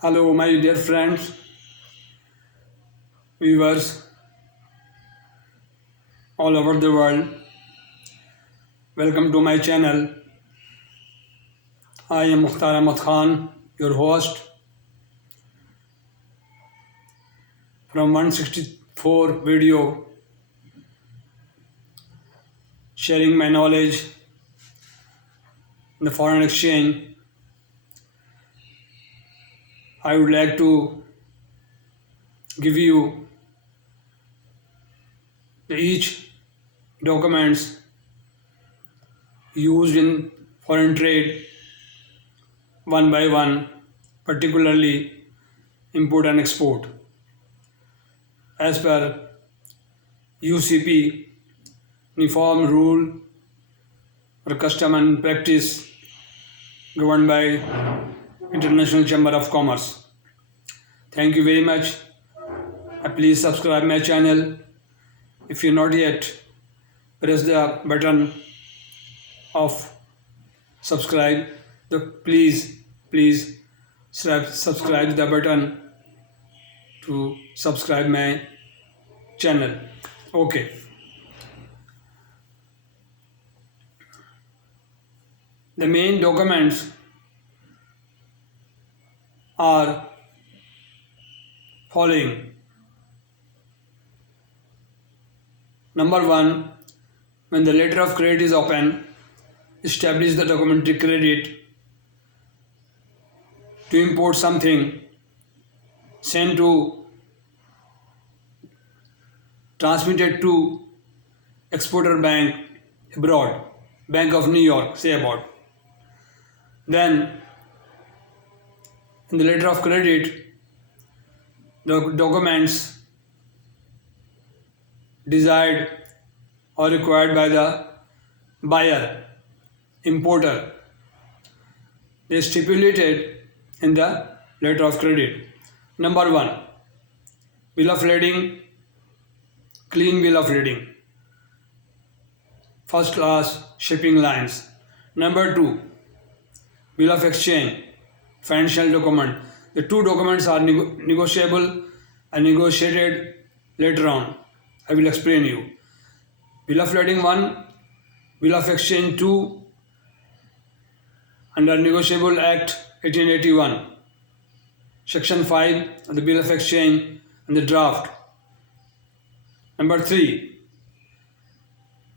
Hello, my dear friends, viewers all over the world. Welcome to my channel. I am Mukhtar Ahmad Khan, your host from 164 video, sharing my knowledge in the foreign exchange. I would like to give you each documents used in foreign trade one by one, particularly import and export. As per UCP, Uniform Rule or Custom and Practice governed by International Chamber of Commerce. Thank you very much. Please subscribe my channel. If you not yet, press the button of subscribe. Please subscribe the button to subscribe my channel. Okay. The main documents are following. Number 1, when the letter of credit is open, establish the documentary credit to import something, send to, transmitted to exporter bank abroad, Bank of New York, say about. Then, in the letter of credit, the documents desired or required by the buyer, importer, they stipulated in the letter of credit. Number 1, bill of lading, clean bill of lading, first class shipping lines. Number 2, bill of exchange, financial document. The two documents are negotiable and negotiated later on. I will explain you. Bill of lading 1, bill of exchange 2, under Negotiable Act 1881, Section 5 of the Bill of Exchange and the draft. Number 3,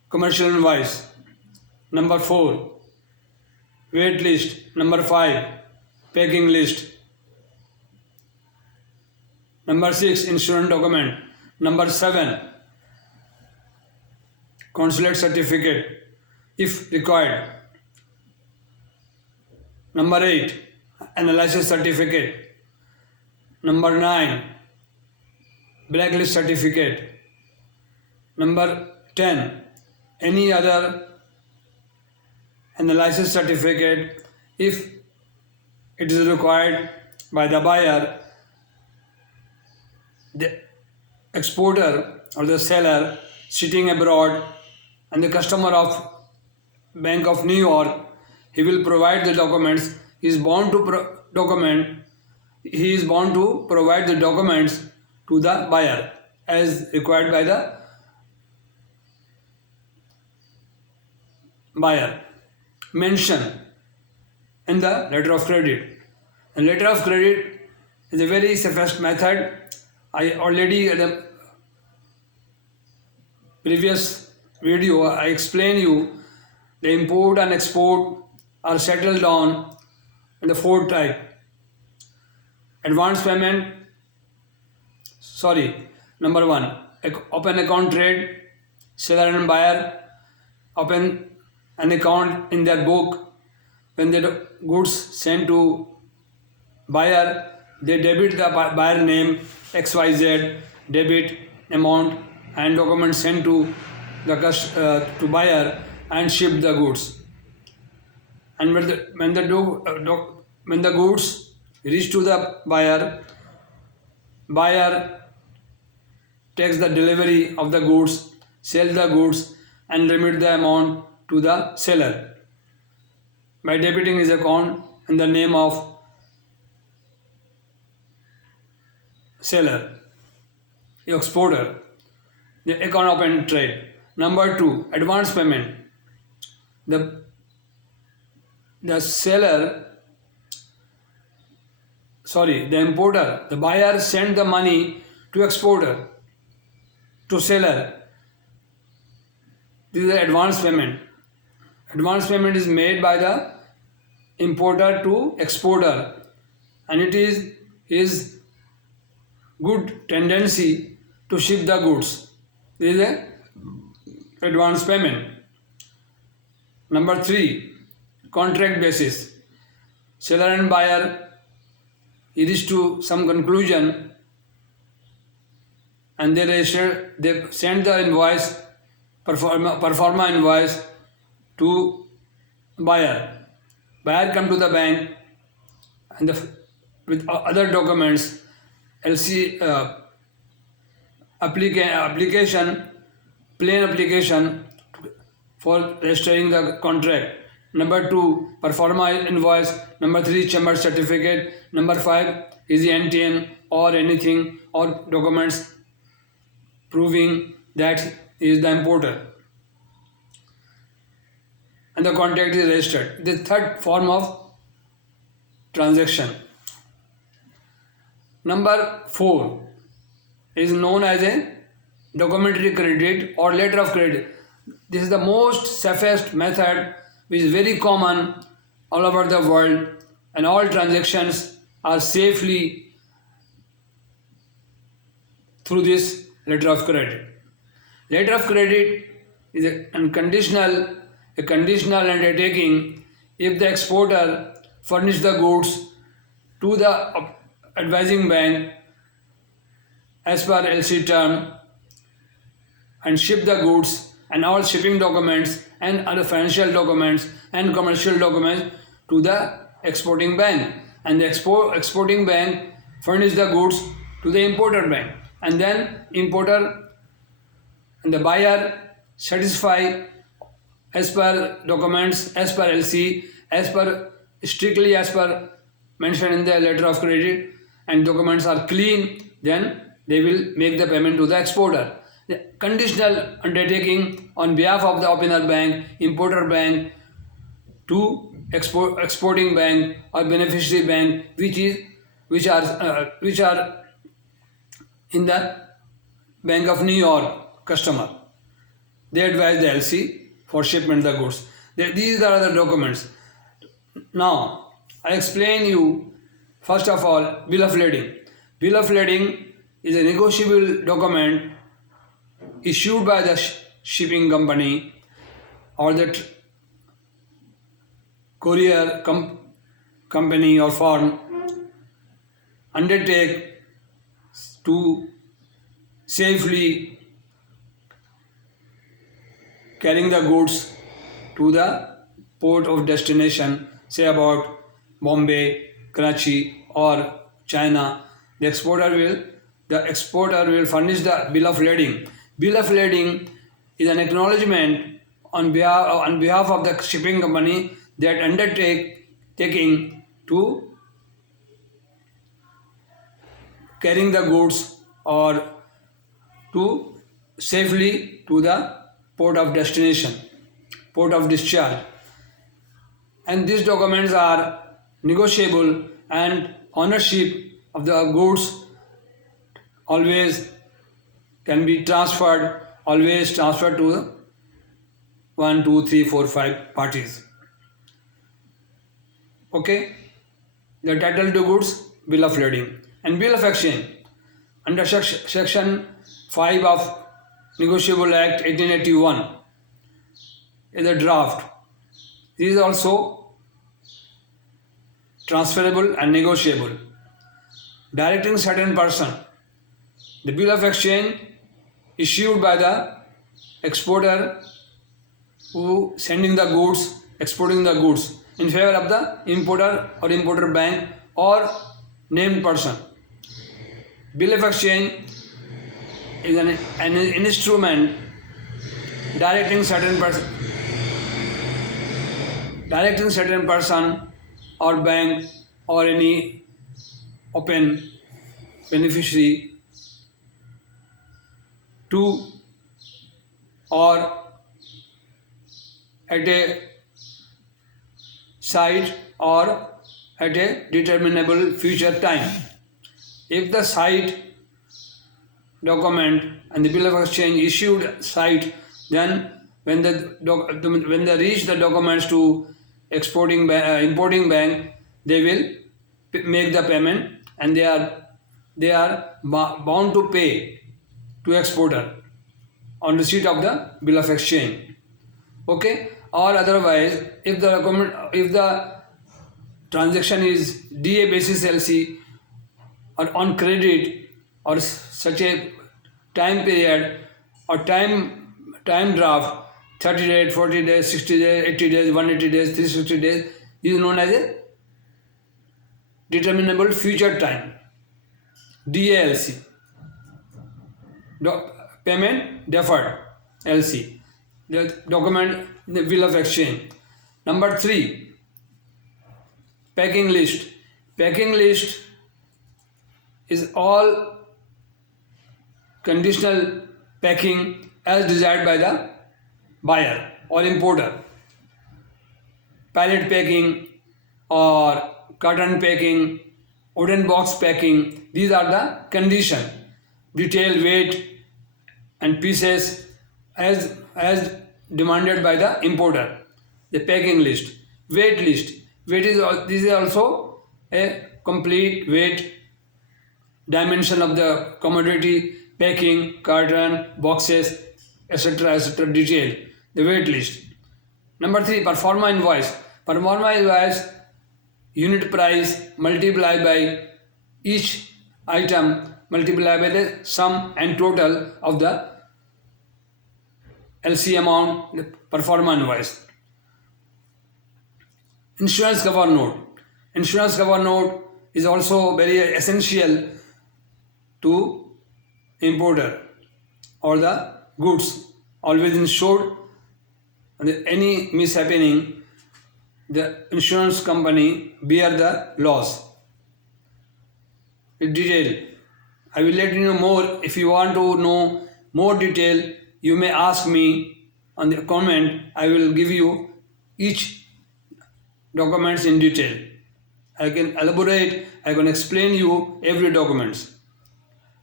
commercial invoice. Number 4, weight list. Number 5, packing list. Number 6, insurance document. Number 7, consulate certificate if required. Number 8, analysis certificate. Number 9, blacklist certificate. Number 10, any other analysis certificate if it is required by the buyer, the exporter or the seller sitting abroad and the customer of Bank of New York. He will provide the documents. He is bound to provide the documents to the buyer as required by the buyer. Mention in the letter of credit. The letter of credit is a very sophisticated method. I already in the previous video I explained you the import and export are settled down in the 4 type. Advance payment, number 1, open account trade, seller and buyer open an account in their book. When the goods sent to buyer, they debit the buyer name XYZ, debit amount and document sent to the to buyer and ship the goods. And when the goods reach to the buyer takes the delivery of the goods, sell the goods and remit the amount to the seller by debiting his account in the name of seller, exporter, the account open trade. Number 2, advance payment. The seller, the importer, the buyer sent the money to exporter, to seller. This is the advance payment. Advance payment is made by the importer to exporter, and it is his good tendency to ship the goods. This is a advance payment. Number 3, contract basis. Seller and buyer reach to some conclusion, and they send the invoice, performa invoice to buyer. Buyer come to the bank and with other documents, LC application, plain application for registering the contract. Number 2, performa invoice. Number 3, chamber certificate. Number 5 is the NTN or anything or documents proving that he is the importer, and the contract is registered. The third form of transaction. Number 4 is known as a documentary credit or letter of credit. This is the most safest method, which is very common all over the world, and all transactions are safely through this letter of credit. Letter of credit is a conditional undertaking if the exporter furnish the goods to the advising bank as per LC term and ship the goods and all shipping documents and other financial documents and commercial documents to the exporting bank, and the exporting bank furnish the goods to the importer bank, and then importer and the buyer satisfy as per documents, as per LC, strictly as per mentioned in the letter of credit, and documents are clean, then they will make the payment to the exporter. The conditional undertaking on behalf of the opener bank, importer bank to exporting bank or beneficiary bank, which are in the Bank of New York customer. They advise the LC for shipment of the goods. These are the documents. Now, I explain you first of all bill of lading. Bill of lading is a negotiable document issued by the shipping company or the courier company or firm undertake to safely carrying the goods to the port of destination, say about Bombay, Karachi or China. The exporter will furnish the bill of lading. Bill of lading is an acknowledgement on behalf of the shipping company that taking to carrying the goods or to safely to the port of destination, port of discharge. And these documents are negotiable, and ownership of the goods always can be transferred to 1, 2, 3, 4, 5 parties. Okay, the title to goods, bill of lading, and bill of exchange under section 5 of Negotiable Act 1881 is a draft. This is also transferable and negotiable. Directing certain person. The bill of exchange issued by the exporter who sending the goods, exporting the goods in favor of the importer or importer bank or named person. Bill of exchange is an instrument directing certain person or bank or any open beneficiary to or at a site or at a determinable future time. If the site document and the bill of exchange issued site, then when they reach the documents to importing bank, they will make the payment, and they are bound to pay to exporter on receipt of the bill of exchange. Okay, or otherwise, if the transaction is DA basis LC or on credit or such a time period or time draft, 30 days, 40 days, 60 days, 80 days, 180 days, 360 days, is known as a determinable future time, DALC, payment deferred LC, the document, the bill of exchange. Number 3, packing list. Packing list is all conditional packing as desired by the buyer or importer. Pallet packing or carton packing, wooden box packing, these are the condition. Detail, weight and pieces as demanded by the importer. The packing list. Weight list. This is also a complete weight, dimension of the commodity, packing, carton, boxes, etc. detail. The weight list. Number 3, performa invoice. Performa invoice, unit price multiplied by each item, multiplied by the sum and total of the LC amount, the performa invoice. Insurance cover note. Insurance cover note is also very essential to importer or the goods. Always insured, and any mishappening, the insurance company bear the loss. With detail, I will let you know more. If you want to know more detail, you may ask me on the comment. I will give you each documents in detail. I can elaborate, I can explain you every documents.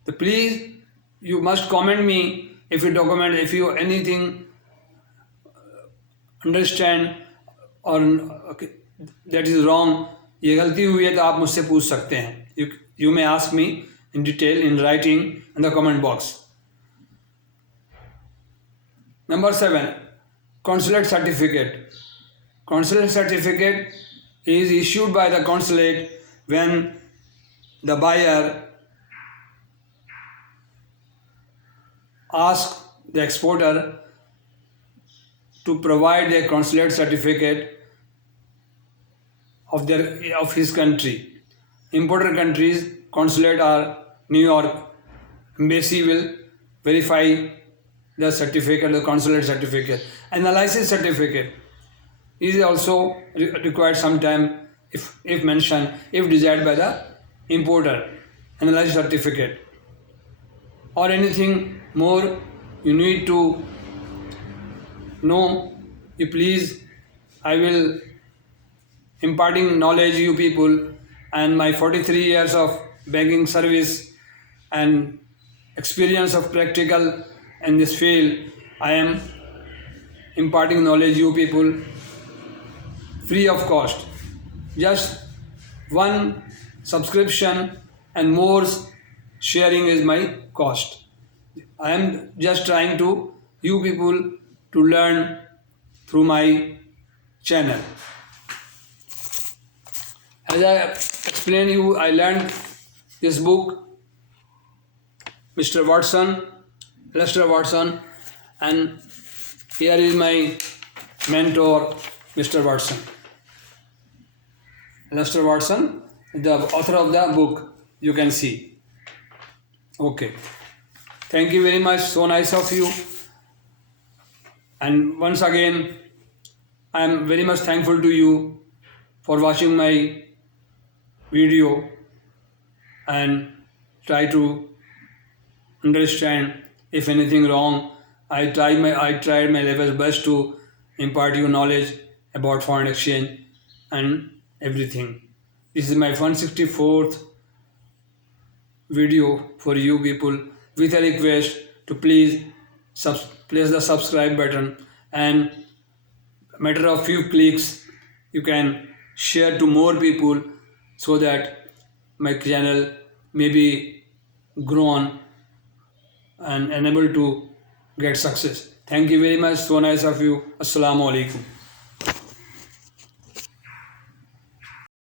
So please, you must comment me if you document, if you anything understand और that is wrong, ये गलती हुई है तो आप मुझसे पूछ सकते हैं. You may ask me in detail in writing in the comment box. Number 7, consulate certificate. Consulate certificate is issued by the consulate when the buyer asks the exporter to provide a consulate certificate of his country. Importer countries, consulate are New York, embassy will verify the certificate, the consulate certificate. Analysis certificate is also required sometime if mentioned, if desired by the importer. Analysis certificate or anything more you need to know, you please, I will imparting knowledge you people, and my 43 years of banking service and experience of practical in this field, I am imparting knowledge you people free of cost. Just one subscription and more sharing is my cost. I am just trying to you people to learn through my channel. As I explained you, I learned this book, Lester Watson, and here is my mentor, Mr. Watson. Lester Watson, the author of the book, you can see. Okay. Thank you very much. So nice of you. And once again, I am very much thankful to you for watching my video and try to understand if anything wrong. I tried my level best to impart you knowledge about foreign exchange and everything. This is my 164th video for you people, with a request to please press the subscribe button, and matter of few clicks you can share to more people so that my channel may be grown and enable to get success. Thank you very much. So nice of you. Assalamu alaikum.